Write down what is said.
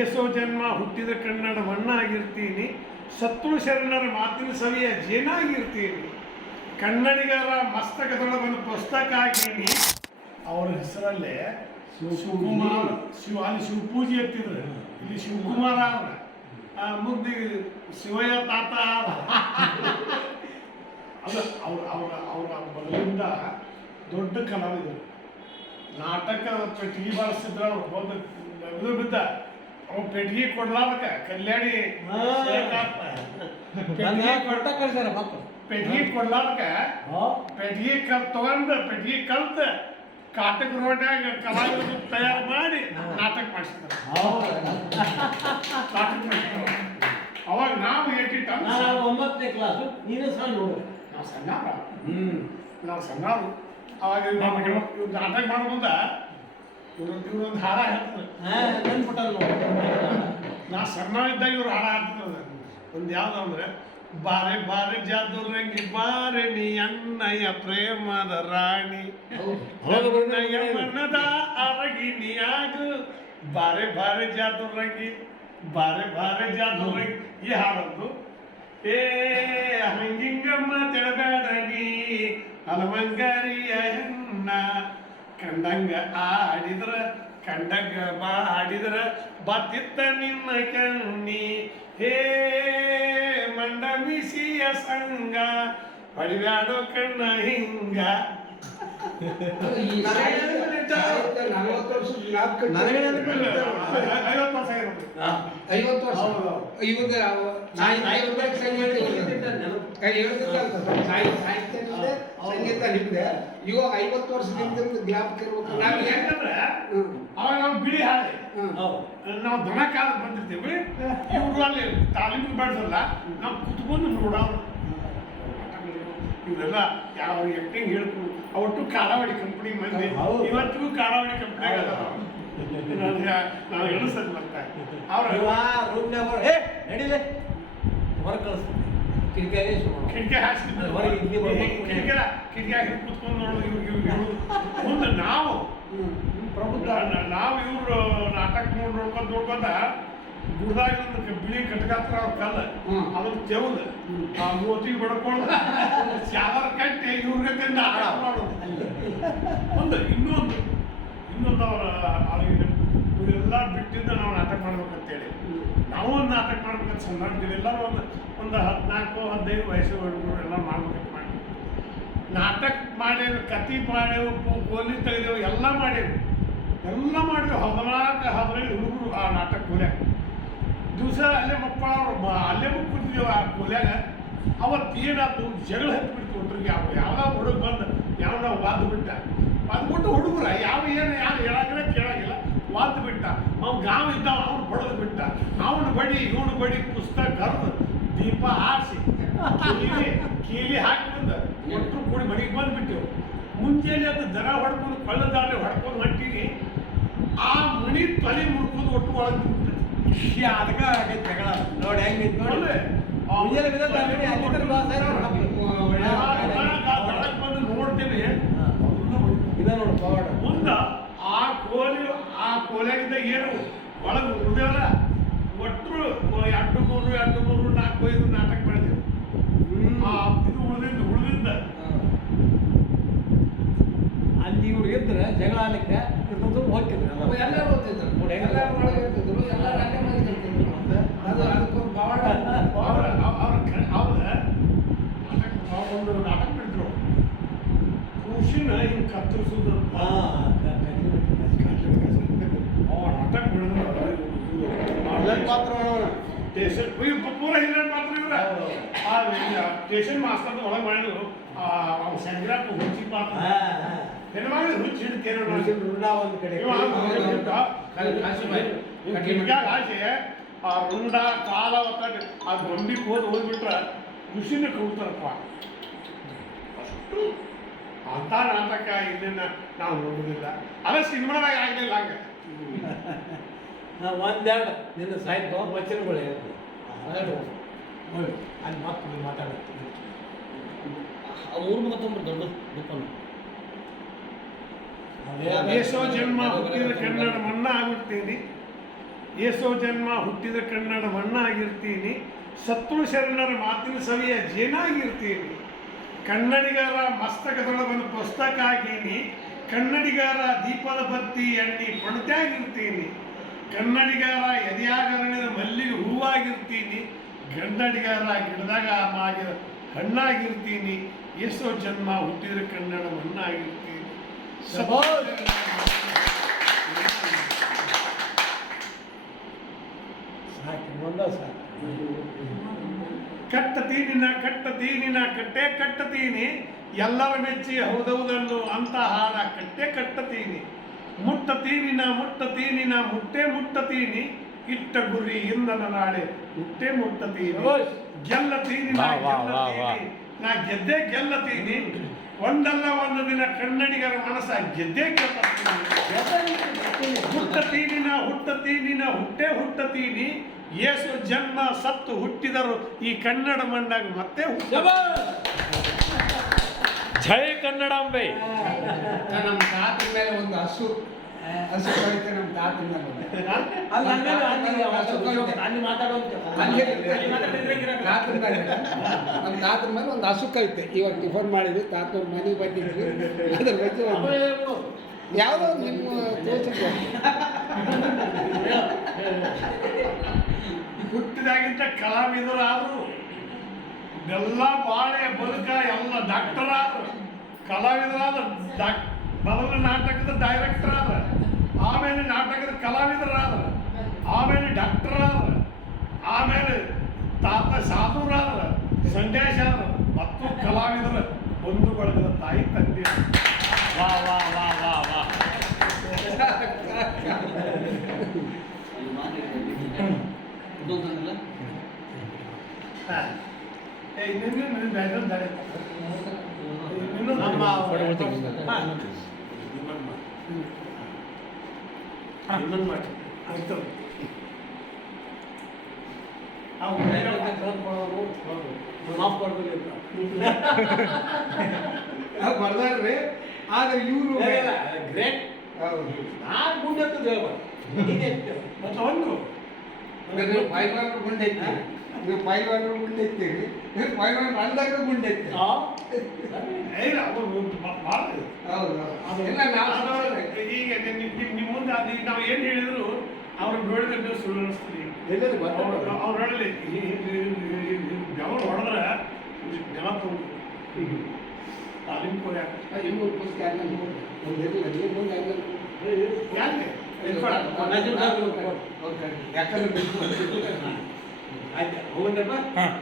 ಏಸೋ ಜನ್ಮ, ಹುಟ್ಟಿದ ಕನ್ನಡ ಮಣ್ಣಾಗಿರ್ತೀನಿ. ಸತ್ರು ಶರಣರ ಮಾತಿನ ಸವಿಯ ಜೇನಾಗಿರ್ತೀನಿ. ಕನ್ನಡಿಗರ ಮಸ್ತಕದೊಳಗೊಂದು ಪುಸ್ತಕ ಆಗಿನಿ ಅವರ ಹೆಸರಲ್ಲೇ ಶಿವಕುಮಾರ್, ಶಿವ, ಅಲ್ಲಿ ಶಿವಪೂಜೆ ಎತ್ತಿದ್ರು ಇಲ್ಲಿ ಶಿವಕುಮಾರ ಅವ್ರ. ಮುಂದೆ ಶಿವಯ್ಯ ತಾತ. ಅದು ಅವ್ರ, ಅವರ ಅವರ ಬಲದಿಂದ ದೊಡ್ಡ ಕಲಾವಿದರು. ನಾಟಕ ಪೆಟ್ಟಿಗೆ ಬಾರಿಸಿದ್ರೆ ಅವ್ರು. ಹೋದ ಬಿದ್ದ. ಅವ್ನು ಪೆಟ್ಟಿಗೆ ಕೊಡ್ಲಾರ್ದಕ್ಕ ಕಲ್ಯಾಣಿ ಹಾ. ನನ್ನ ಪೆಟ್ಟಿಗೆ ಕೊಟ್ಟ ಕಳ್ಸ್ಯಾರ ಮಕ್ಕಳು ಪೆಟ್ಟಿಗೆ ಕೊಡ್ಲಾರ್ದಕ್ಕ ಹಾ? ಪೆಟ್ಟಿಗೆ ಕಲ್ ತಗೊಂಡು ಪೆಟ್ಟಿಗೆ ಕಲ್ತ ಕಾಟಕ ರೋಡ್ಯಾಗ ಕಲಾವಿದರು ತಯಾರು ಮಾಡಿ ನಾಟಕ ಮಾಡಿಸ್ತಾರೆ ಹೌದಾ? ನಾಟಕ ಮಾಡಿಸಿದ್ರು. ಅವಾಗ ನಾವು ಏಟಿ ನಾನು ಒಂಬತ್ತನೇ ಕ್ಲಾಸು ನೀನು ಸಣ್ಣ ನೋಡು ನಾವು ಸಣ್ಣ ಹ್ಞೂ ನಾವು ಸಣ್ಣ ಅವಾಗ ಇವ್ರು ನಾಟಕ ಮಾಡೋ ಮುಂದ ಇವ್ರೊಂದು ಇವ್ರೊಂದು ಹಾರ ಹೇಳ್ತಾರೆ. ಹಾ ನೆನ್ಪುಟ್ಟ ನೋಡು. ನಾ ಸಣ್ಣ ಇದ್ದಾಗ ಇವ್ರು ಹಾರ ಹಾಡ್ತಿದ್ರು ಒಂದು ಯಾವ್ದು ಅಂದ್ರೆ ಬಾರೆ ಬಾರೆ ಜಾದುರಂಗಿ ಬಾರೆ ನೀ ಅಣ್ಣಯ್ಯ ಪ್ರೇಮದ ರಾಣಿ. ಹೌದು. ಅಣ್ಣಯ್ಯ ನೀಯಾಗು ಬಾರೆ ಬಾರೆ ಜಾದುರಂಗಿ ಬಾರೆ ಬಾರೆ ಜಾದುರಂಗಿ. ಈ ಹಾಡೋದು ಏ ಹಂಗಿಂಗಮ್ಮ ತಿಳಬೇಡ ನೀ ಹಲವಂಗಾರಿಯ ಹೆಣ್ಣ. ಕಂಡಂಗ ಆಡಿದ್ರ ಕಂಡಂಗ ಬಾಡಿದ್ರ ಬತ್ತಿತ್ತ ನಿನ್ನ ಕಣ್ಣಿ ಹೇ ಮಂಡಮಿಸಿಯ ಸಂಗ ಪಡಿಬ್ಯಾಡೋ ಕಣ್ಣ ಹಿಂಗ ಐವತ್ತು ವರ್ಷ. ಇವಾಗ ನಾ ಸಂಗೀತ ನೆನಪು. ಸಾಹಿತ್ಯ ಸಂಗೀತ ನಿಮ್ದೆ? ಇವಾಗ ಐವತ್ತು ವರ್ಷದಿಂದ ಜ್ಞಾಪಕ ಇರ್ಬೇಕು. ನಾವು ಯಾಕಂದ್ರೆ ಅವಾಗ ನಾವು ಬಿಳಿ ಹಾಳೆ. ಹೌದು. ನಾವು ದನ ಕಾಲ ಬಂದಿರ್ತೀವಿ. ಇವ್ರು ಅಲ್ಲಿ ತಾಲೀಮು ಬೆಳೆಸಲ್ಲ ನಾವು ಕುತ್ಕೊಂಡು ನೋಡೋರು. ಇವರೆಲ್ಲ ಯಾವ ಆಕ್ಟಿಂಗ್ ಹೇಳ್ತು ಅವತ್ತು ಕಾರಾವಳಿ ಕಂಪನಿ ಮಂದಿ. ಹೌದು. ಇವತ್ತಿಗೂ ಕಾರಾವಳಿ ಕಂಪನಿ ನಾನು ಹೇಳಿಸದ್ ಮತ್ತೆ. ಅವ್ರ ಏ ನಡಿಲೆ ಹೊರಗೆ ಕಳಿಸ್ತೀನಿ. ಸುಮ್ಮನೆ ಕಿಟಕಿ ಇಲ್ಲಿ ಕಿಟಕಿ ಕಿಟಕಿ ಹಾಕಿ ಕುತ್ಕೊಂಡು ನೋಡೋದು ಇವ್ರು ಇವ್ರು ಇವ್ರು. ಮುಂದೆ ನಾವು. ಪ್ರಬುದ್ಧ. ನಾವು ಇವರು ನಾಟಕ ನೋಡಿ ನೋಡ್ಕೊಂಡು ನೋಡ್ಕೊಂಡ ಗುಡ್ದಾಗ ಬಿಳಿ ಕಟ್ಕಾತ್ರ ಅವ್ರ ಕಲ್ಲ. ಅದನ್ನ ತೆವದು ಆ ಮೋತಿ ಬಡ್ಕೊಂಡು ಚಾದರ ಕಟ್ಟಿ ಇವ್ರಿಗೆ ನಾಟಕ ಮಾಡೋದು. ಒಂದು ಇನ್ನೊಂದು ಇನ್ನೊಂದು ಅವರ ಅವ್ರಿಗೆ ಇವರೆಲ್ಲ ಬಿಟ್ಟಿದ್ದ ನಾವು ನಾಟಕ ಮಾಡ್ಬೇಕಂತೇಳಿ. ನಾವು ಒಂದು ನಾಟಕ ಮಾಡ್ಬೇಕಂತ ಸಣ್ಣದಿವಿ ಎಲ್ಲರೂ ಒಂದು ಒಂದು ಹದಿನಾಲ್ಕು, ಹದಿನೈದು ವಯಸ್ಸು ಹುಡುಗರು ಎಲ್ಲ ಮಾಡ್ಬೇಕಂತ ಮಾಡಿ. ನಾಟಕ ಮಾಡೇವು ಕತಿ ಮಾಡೇವು ಗೋಲಿ ತೆಗೆದೇವು, ಎಲ್ಲ ಮಾಡೇವು ಎಲ್ಲ ಮಾಡಿದೆವು ಹದಿನಾಲ್ಕು, ಹದಿನೈದು ಹುಡುಗರು ಆ ನಾಟಕ ಕೋಲ್ಯಾಗ. ದಿವಸ ಅಲ್ಲೇ ಮಕ್ಕಳು ಅಲ್ಲೇ ಕೂತಿದ್ದೇವೆ ಆ ಕೂಲ್ಯಾಗ. ಅವತ್ತು ಏನಾಯ್ತು? ಜಗಳ ಹತ್ಬಿಡ್ತು ಹುಡುಗರಿಗೆ ಯಾವ ಯಾವ ಹುಡುಗ ಬಂದು ನಾವು ವಾದ್ ಬಿಟ್ಟ. ಬಂದ್ಬಿಟ್ಟು ಹುಡುಗರ, ಯಾವ ಏನು ಯಾರು ಹೇಳಾಗಿಲ್ಲ, ಕೇಳಾಗಿಲ್ಲ. ವಾದ್ ಬಿಟ್ಟ ಅವ್ನು ಗಾವ್ ಇದ್ದ ಅವ್ನು ಬಡದು ಬಿಟ್ಟ ಅವನು ಬಡಿ ಇವನು ಬಡಿ ಪುಸ್ತಕ ಕರೆದು ದೀಪ ಆರಿಸಿ ಕೀಲಿ ಕೀಲಿ ಹಾಕಿ ಬಂದ ಒಟ್ಟರು ಕೂಡಿ ಮನೆಗೆ ಬಂದ್ಬಿಟ್ಟೆವು ಮುಂಜಾನೆ ಅದು ದರ ಹೊಡ್ಕೊಂಡು ಕೊಳ್ಳದಾರೆ ಹೊಡ್ಕೊಂಡು ಹೊಂಟೀನಿ ಆ ಮಣಿ ತಲೆ ಮುಡ್ಕೊಂಡು ಒಟ್ಟು ಒಳಗೆ ಬಿಟ್ಬಿಟ್ಟೆ ಅದಕ್ಕೆ ಆಗೈತೆ ಜಗಳ ನೋಡಿ ಹೆಂಗೈತೆ ನೋಡಿ ಅಲ್ಲೇ? ಮುಂಜಾನೆ ಬಿದ್ದ ತಲೆ ಅಲ್ಲಿ ತನಕ ಬಾಸ್ ಆಯ್ತು ನೋಡಿ. ದನಕ್ಕೆ ಬಂದು ನೋಡ್ತೇವೆ ಇದ ನೋಡು ಪವಾಡ ಮುಂದ ಆ ಕೋಲಿ ಆ ಕೋಲಿಯಾಗಿದ್ದ ಏನು ಒಳಗೆ ಉಳಿದೇವಲ್ಲ ಒಟ್ಟು ಎರಡು ಮೂರು ಎರಡು ಮೂರು ನಾಲ್ಕು ಐದು ನಾಟಕ ಮಾಡಿದೆವು ಆ ಇದು ಉಳಿದಿದ್ದು ಉಳಿದಿದ್ದ ಅಲ್ಲಿ ಇವ್ರು ಇದ್ರೆ ಜಗಳ ಆಲಿಕ್ಕೆ ಇರ್ತದ್ದು ಹೋಗ್ತಿದ್ರು ಎಲ್ಲ. ಎಲ್ಲರೂ ಓದ್ತಿದ್ರು ನೋಡಿ ಹೆಂಗ್ ಎಲ್ಲರೂ ಒಳಗೆ ಇರ್ತಿದ್ರು ಎಲ್ಲರೂ ಅಲ್ಲೇ ಮಲಗಿರ್ತಿದ್ರು ಅದು ಅದಕ್ಕೊಂದು ಬಾವಡ ಅವ್ರ ಅವ್ರ ಅವ್ರ ನಾಟಕ ಒಂದು ನಾಟಕ ಮಾಡಿದ್ರು ಖುಷಿನ ಹಿಂಗೆ ಕತ್ತರಿಸೋದು ಹಾ, ಕ- ಅವ ನಾಟಕ ಮಾಡಿದ್ರು ವಿಲನ್ ಪಾತ್ರ ಸ್ಟೇಷನ್ ಪೂರ ಹಿರಿಯರ್ ಪಾತ್ರ ಇವ್ರ ಸ್ಟೇಷನ್ ಮಾಸ್ತರ್ ಒಳಗೆ ಮಾಡಿದ್ರು ಸಂಗ್ರಾಮ ಹುಚ್ಚಿ ಪಾತ್ರ ಹಾ, ಹಾ. ಹೆಣ್ಮಾಡಿ ಹುಚ್ಚಿ ಹಿಡ್ತೇನೆ ಒಂದ್ ಕಡೆ ಹಾಕಿ ಆ ರುಂಡ ಕಾಲ ಒತ್ತಡ ಆ ಗೊಂಬಿಗೆ ಹೋದ್ ಹೋಗ್ಬಿಟ್ರ ಖುಷಿನ ಕೂಡ್ತಾರಪ್ಪ ಅಷ್ಟು ಅಂತ ನಾಟಕ ಇದನ್ನ ನಾವು ನೋಡುದಿಲ್ಲ. ಅದ ಸಿನಿಮಾದಾಗ ಆಗಲಿಲ್ಲ ಹಂಗ. ಒಂದೆರಡು ನಿನ್ನ ಸಾಹಿತ್ಯ ವಚನಗಳು ಹೇಳ್ತೀವಿ ನೋಡಿ ಅಲ್ಲಿ ಮತ್ತೆ ಮಾತಾಡ್ತೀನಿ ಮೂರು ಮೂವತ್ತೊಂಬತ್ತು ದೊಡ್ಡ ದುಪ್ಪನ್ನು ಏಸೋ ಜನ್ಮ ಹುಟ್ಟಿದ ಕನ್ನಡ ಮಣ್ಣ ಆಗಿರ್ತೀನಿ ಏಸೋ ಜನ್ಮ ಹುಟ್ಟಿದ ಕನ್ನಡ ಮಣ್ಣಾಗಿರ್ತೀನಿ. ಸತ್ರು ಶರಣರ ಮಾತಿನ ಸವಿಯ ಜೇನಾಗಿರ್ತೀನಿ. ಕನ್ನಡಿಗರ ಮಸ್ತಕದೊಳಗೊಂದು ಪುಸ್ತಕ ಆಗೀನಿ ಕನ್ನಡಿಗರ ದೀಪದ ಬತ್ತಿ ಎಣ್ಣಿ ಪಣತ್ಯಾಗಿರ್ತೀನಿ. ಕನ್ನಡಿಗರ ಎದೆಯಾಗರಣಿದ ಮಲ್ಲಿಗೆ ಹೂವಾಗಿರ್ತೀನಿ. ಗಂಡಡಿಗಾರ ಗಿಡದಾಗ ಮಾಗಿರ ಹಣ್ಣಾಗಿರ್ತೀನಿ. ಎಷ್ಟೋ ಜನ್ಮ ಹುಟ್ಟಿದ್ರೆ ಕನ್ನಡ ಮಣ್ಣಾಗಿರ್ತೀನಿ. ಕಟ್ಟತೀನಿನ ಕಟ್ಟತೀನಿನ ಕಟ್ಟೆ ಕಟ್ಟತೀನಿ ಎಲ್ಲರ ಮೆಚ್ಚಿ ಹೌದೌದನ್ನು ಅಂತ ಹಾಡ ಕಟ್ಟೆ ಕಟ್ಟತೀನಿ ಮುಟ್ಟತೀನಿನ ಮುಟ್ಟತೀನಿನ ಮುಟ್ಟೆ ಮುಟ್ಟತೀನಿ ಇಟ್ಟ ಗುರಿ ಇಂದನ ನಾಳೆ ಮುಟ್ಟೆ ಮುಟ್ಟ ತೀನಿ. ಗೆಲ್ಲತೀನಿ ನಾ ವಾ, ವಾ, ವಾ, ವಾ. ಗೆಲ್ಲತೀನಿ ನಾ ಗೆದ್ದೆ ಗೆಲ್ಲತೀನಿ ಒಂದಲ್ಲ ಒಂದು ದಿನ ಕನ್ನಡಿಗರ ಮನಸ್ಸ ಗೆದ್ದೆ ಹುಟ್ಟ ತೀನಿನ ಹುಟ್ಟ ತೀನಿನ ಹುಟ್ಟೆ ತೀನಿ. ಏಸು ಜನ್ಮ ಸತ್ತು ಹುಟ್ಟಿದರು. ಈ ಕನ್ನಡ ಮಣ್ಣಾಗ ಮತ್ತೆ ಹುಟ್ಟ. ಜೈ ಕನ್ನಡಾಂಬೆ ನಮ್ಮ ತಾತನ ಮೇಲೆ ಒಂದು ಹಸು ಹಸು ಕವಿತೆ ನಮ್ಮ ತಾತನ ಮೇಲೆ? ತಾತನ ಮೇಲೆ ನಮ್ಮ ತಾತನ ಮೇಲೆ ಒಂದು ಹಸು ಕವಿತೆ ಇವಾಗ ಟಿಫನ್ ಮಾಡಿದ್ವಿ ತಾತನ ಮನೆಗೆ ಬಂದಿದ್ವಿ ಅದ್ರ ಬಗ್ಗೆ ಒಂದು. ಯಾವುದೋ ನಿಮ್ಮ ತೋಚಿದ್ದೆ ಹುಟ್ಟಿದಾಗಿಂತ ಕಲಾವಿದರಾದರು ಎಲ್ಲ ಬಾಳೆ ಬದುಕ ಎಲ್ಲ ಡಾಕ್ಟರ್ ಆದ್ರು ಕಲಾವಿದರಾದ ಡಾಕ್ ಮೊದಲ ನಾಟಕದ ಡೈರೆಕ್ಟರ್ ಆದ ಆಮೇಲೆ ನಾಟಕದ ಕಲಾವಿದರಾದ ಆಮೇಲೆ ಡಾಕ್ಟರ್ ಆದ್ರ ಆಮೇಲೆ ತಾತ ಸಾಧುರಾದ್ರ. ಸಂದೇಶ ಆದ್ರ ಮತ್ತು ಕಲಾವಿದರ. ಬಂಧು ಬಳಗದ ತಾಯಿ ತಂದೆ. ವಾ ವಾ ವಾ ವಾ ವಾ. ಅಲ್ಲಿ ಆಯ್ತು. ಅಂತ. ಬರ್ದಾರ್ರಿ ಆದ್ರೆ ಇವರು. ಹೌದು. ನಾನ್ ಮುಂದೆ ಎತ್ತುದು ಹೇಳ್ಬಾರ್ದು. ಒಂದು. ಗುಂಡು ನೀವು ಪೈಲ್ವಾನ್ ಗುಂಡು ಎತ್ತೀರಿ ನೀವು ಪೈಲ್ವಾನ್ ಬಂದಾಗ ಗುಂಡು ಇದು. ಹೌದು ಅದು ಇಲ್ಲ ನಾವು ಈಗ ನಿಮ್ಮ ನಿಮ್- ನಿಮ್ ಮುಂದೆ ಅದು ನಾವು ಏನು ಹೇಳಿದ್ರು ಅವ್ರು ನೋಡಿದ್ರೆ ಸುಳ್ಳು ಗೊತ್ತಾಗ್ತದೆ. ಅವ್ರು ಹೇಳಲಿ ಬೆವರು ಹೊಡೆದ್ರೆ ಜನ ತಗೊಂಡು ತಾಲೀಮ್ ಕೋರಿ ಪುಸ್ತಕ ಯಾಕೆ. ಯಾಕಂದ್ರೆ ಆಯ್ತಾ ಹೋಗಂದ್ರಪ್ಪ ಹಾಂ